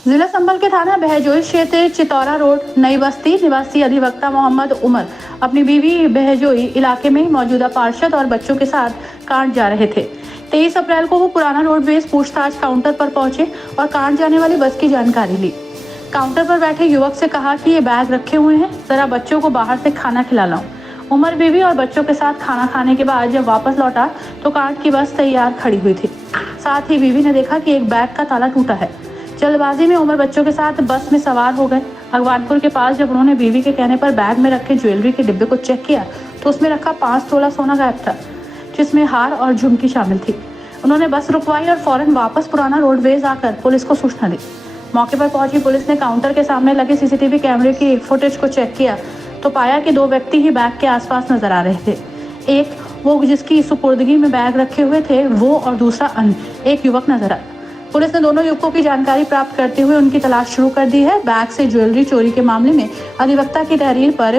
जिला संभल के थाना बहजोई क्षेत्र चितौरा रोड नई बस्ती निवासी अधिवक्ता मोहम्मद उमर अपनी बीवी बहजोई इलाके में मौजूदा पार्षद और बच्चों के साथ कांड जा रहे थे। 23 अप्रैल को वो पुराना रोडवेज पूछताछ काउंटर पर पहुंचे और कांड जाने वाली बस की जानकारी ली। काउंटर पर बैठे युवक से कहा कि ये बैग रखे हुए हैं, जरा बच्चों को बाहर से खाना खिला लाऊं। उमर बीवी और बच्चों के साथ खाना खाने के बाद जब वापस लौटा तो कांड की बस तैयार खड़ी हुई थी। साथ ही बीवी ने देखा कि एक बैग का ताला टूटा है। जल्दबाजी में उमर बच्चों के साथ बस में सवार हो गए। भगवानपुर के पास जब उन्होंने बीवी के कहने पर बैग में रखे ज्वेलरी के डिब्बे को चेक किया तो उसमें रखा 5 तोला सोना गायब था, जिसमें हार और झुमकी शामिल थी। उन्होंने बस रुकवाई और फौरन वापस पुराना रोडवेज आकर पुलिस को सूचना दी। मौके पर पहुंची पुलिस ने काउंटर के सामने लगे सीसीटीवी कैमरे की फुटेज को चेक किया तो पाया कि 2 व्यक्ति ही बैग के आसपास नजर आ रहे थे। एक वो जिसकी सुपुर्दगी में बैग रखे हुए थे वो, और दूसरा अन्य एक युवक नजर आया। पुलिस ने दोनों युवकों की जानकारी प्राप्त करते हुए उनकी तलाश शुरू कर दी है। बैग से ज्वेलरी चोरी के मामले में अधिवक्ता की तहरीर पर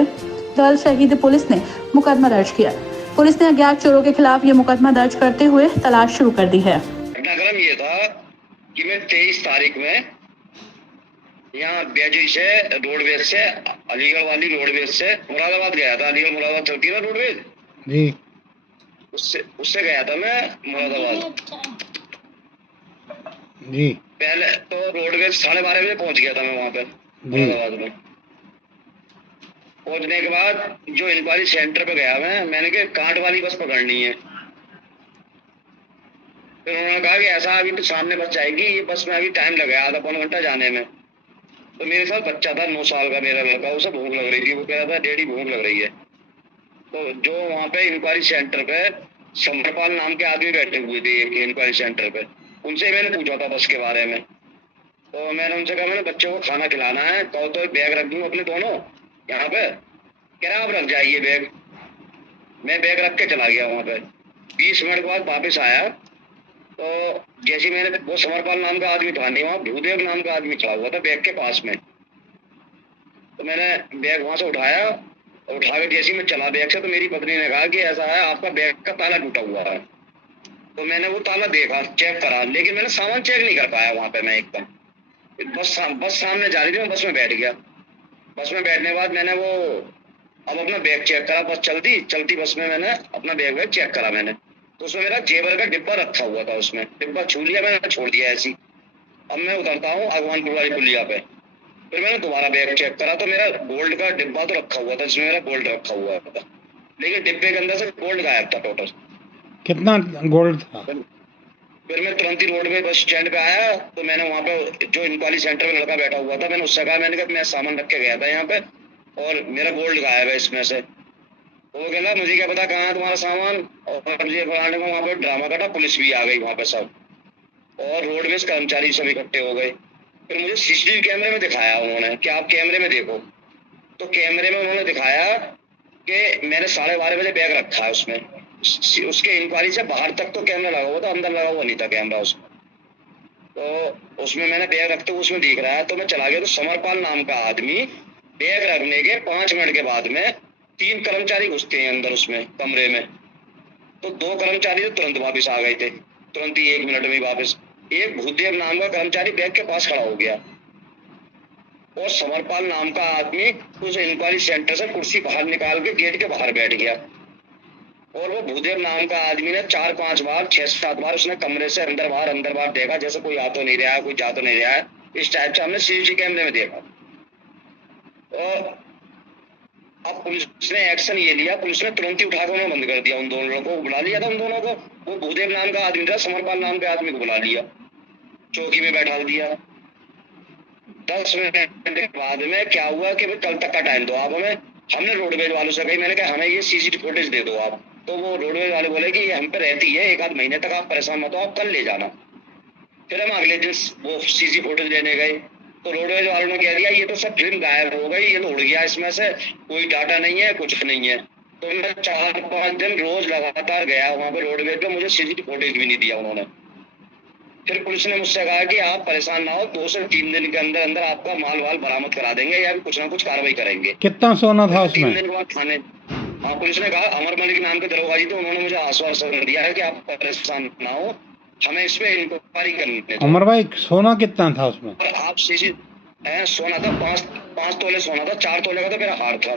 दल शहीद पुलिस ने मुकदमा दर्ज किया। पुलिस ने अज्ञात चोरों के खिलाफ ये मुकदमा दर्ज करते हुए तलाश शुरू कर दी है। घटनाक्रम ये था कि मैं 23 तारीख में यहाँ बहजोई से रोडवेज से अलीगढ़ वाली रोडवेज से मुरादाबाद गया था। अलीगढ़ मुरादाबाद चलती है ना रोडवेज जी, उससे गया था मैं मुरादाबाद जी। पहले तो रोडवेज 12:30 बजे पहुंच गया था मैं वहां पे मुरादाबाद में। पहुंचने के बाद जो इंक्वायरी सेंटर पे गया मैंने कि कांट वाली बस पकड़नी है। फिर उन्होंने कहा कि ऐसा अभी तो सामने बस जाएगी, ये बस में अभी टाइम लगेगा, आधा पौना घंटा जाने में। तो मेरे साथ बच्चा था 9 साल का मेरा लड़का, उसे भूख लग रही थी। वो कह रहा था डैडी भूख लग रही है। तो जो वहाँ पे इंक्वायरी सेंटर पे समरपाल नाम के आदमी बैठे हुए थे इंक्वायरी सेंटर पे, उनसे मैंने पूछा था बस के बारे में। तो मैंने उनसे कहा मैंने बच्चों को खाना खिलाना है, तो बैग रख दूँ अपने दोनों यहाँ पे। कह रहा आप रख जाइए बैग। मैं बैग रख के चला गया वहाँ पे। 20 मिनट के बाद वापस आया तो जैसे मैंने, वो समरपाल नाम का आदमी था नहीं, वहाँ भूदेव नाम का आदमी खड़ा हुआ था बैग के पास में। तो मैंने बैग वहां से उठाया और उठा के जैसे मैं चला बैग से, तो मेरी पत्नी ने कहा कि ऐसा है आपका बैग का ताला टूटा हुआ है। तो मैंने वो ताला देखा, चेक करा, लेकिन मैंने सामान चेक नहीं कर पाया वहां पे। मैं एकदम बस सामने जा रही थी, मैं बस में बैठ गया। बस में बैठने के बाद मैंने वो अब अपना बैग चेक करा, बस चलती बस में मैंने अपना बैग चेक करा मैंने। तो उसमें मेरा जेवर का डिब्बा रखा हुआ था, उसमें डिब्बा छू लिया मैंने, छोड़ दिया ऐसी। अब मैं उतरता हूँ भगवानपुर वाली पुलिया पे। फिर मैंने दोबारा बैग चेक करा तो मेरा गोल्ड का डिब्बा तो रखा हुआ था, जिसमें मेरा गोल्ड रखा हुआ था, लेकिन डिब्बे के अंदर से गोल्ड गायब था टोटल। कितना गोल्ड था? फिर मैं तुरंत ही रोड पे बस स्टैंड पे आया तो मैंने वहाँ पे जो इंक्वायरी सेंटर में लड़का बैठा हुआ था, मैंने उससे कहा, मैंने कहा मैं सामान रख के गया था यहाँ पे और मेरा गोल्ड गायब है इसमें से। तो वो कहला मुझे क्या पता कहाँ है तुम्हारा सामान। और मुझे फलाने को वहाँ पे ड्रामा कटा, पुलिस भी आ गई वहाँ पे सब, और रोडवेज कर्मचारी सब इकट्ठे हो गए। फिर मुझे सीसीटीवी कैमरे में दिखाया उन्होंने कि आप कैमरे में देखो। तो कैमरे में उन्होंने दिखाया कि मैंने 12:30 बजे बैग रखा है उसमें। उसके इंक्वायरी से बाहर तक तो कैमरा लगा हुआ था, अंदर लगा हुआ नहीं था कैमरा उसमें। तो उसमें मैंने बैग रखते हुए उसमें दिख रहा है। तो मैं चला गया तो समरपाल नाम का आदमी बैग रखने के 5 मिनट के बाद में 3 कर्मचारी घुसते हैं अंदर उसमें कमरे में। तो 2 कर्मचारी तो तुरंत वापस आ गए थे, तुरंत ही 1 मिनट में वापस। एक भूदेव नाम का कर्मचारी बैग के पास खड़ा हो गया और समरपाल नाम का आदमी उस इंक्वायरी सेंटर से कुर्सी बाहर निकाल के गेट के बाहर बैठ गया। और वो भूदेव नाम का आदमी ने 4-5 बार 6-7 बार उसने कमरे से अंदर बाहर देखा, जैसे कोई आ तो नहीं रहा है, कोई जा तो नहीं रहा है, इस टाइप से हमने सीसीटीवी कैमरे में देखा। और अब पुलिस ने एक्शन ये लिया, पुलिस ने तुरंत ही उठा कर बंद कर दिया। उन दोनों लोगों को बुला लिया था, उन दोनों को, वो भूदेव नाम का आदमी था, समरपाल नाम के आदमी को बुला लिया, चौकी में बैठा दिया। 10 मिनट के बाद में क्या हुआ कि कल तक का टाइम दो आप हमें। हमने रोडवेज वालों से कही, मैंने कहा हमें ये सीसीटीवी फुटेज दे दो आप। तो वो रोडवेज वाले बोले कि ये हम पे रहती है, 1-8 महीने तक आप परेशान मत हो, आप कल ले जाना। फिर हम अगले दिन वो सीसीटीवी फुटेज लेने गए तो रोडवेज वालों ने कह दिया ये तो सब फिल्म गायब हो गई, ये तो उड़ गया, इसमें से कोई डाटा नहीं है, कुछ नहीं है। तो मैं 4-5 दिन रोज लगातार गया वहाँ पे रोडवेज पे, मुझे सीसीटीवी फुटेज भी नहीं दिया उन्होंने। फिर पुलिस ने मुझसे कहा कि आप परेशान ना हो, 2 से 3 दिन के अंदर अंदर आपका माल वाल बरामद करा देंगे या कुछ ना कुछ कार्रवाई करेंगे। कितना सोना था उसमें? 3 दिन के बाद थाने, हाँ, पुलिस ने कहा, अमर मलिक नाम के दरोगा जी थे, उन्होंने मुझे आश्वासन दिया है कि आप परेशान ना हो, हमें इस पे इंक्वायरी करनी है। उमर भाई सोना कितना था उसमें? और आप सोना था 5 तोले सोना था, 4 तोले का तो मेरा हार था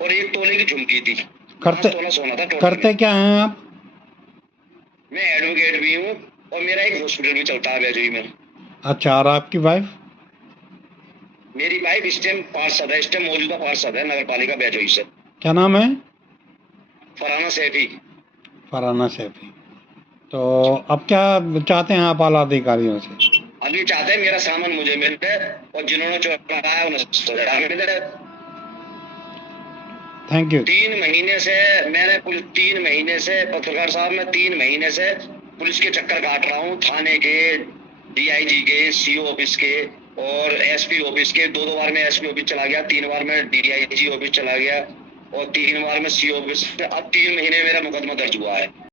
और 1 तोले की झुमकी थी। 5 तोला सोना था टोटल। करते क्या हैं आप? मैं एडवोकेट भी हूँ और मेरा एक हॉस्पिटल भी चलता है बैजोई में। अच्छा, और आपकी वाइफ? मेरी वाइफ इस टाइम पार्षद है, इस टाइम मौजूदा पार्षद है नगर पालिका बैजोई से। क्या नाम है? फरहाना सैफी। फरहाना सैफी। तो अब क्या चाहते हैं आप आला अधिकारियों से? अभी चाहते हैं मेरा सामान मुझे मिल जाए और जिन्होंने चुराया उन्हें सजा मिल जाए। Thank you. 3 महीने से मैंने कुल 3 महीने से पत्रकार साहब, मैं 3 महीने से पुलिस के चक्कर काट रहा हूँ, थाने के, डीआईजी के, सीओ ऑफिस के और एसपी ऑफिस के। 2 बार मैं एसपी ऑफिस चला गया, 3 बार मैं डीआईजी ऑफिस चला गया और 3 बार मैं सीओ ऑफिस। अब 3 महीने मेरा मुकदमा दर्ज हुआ है।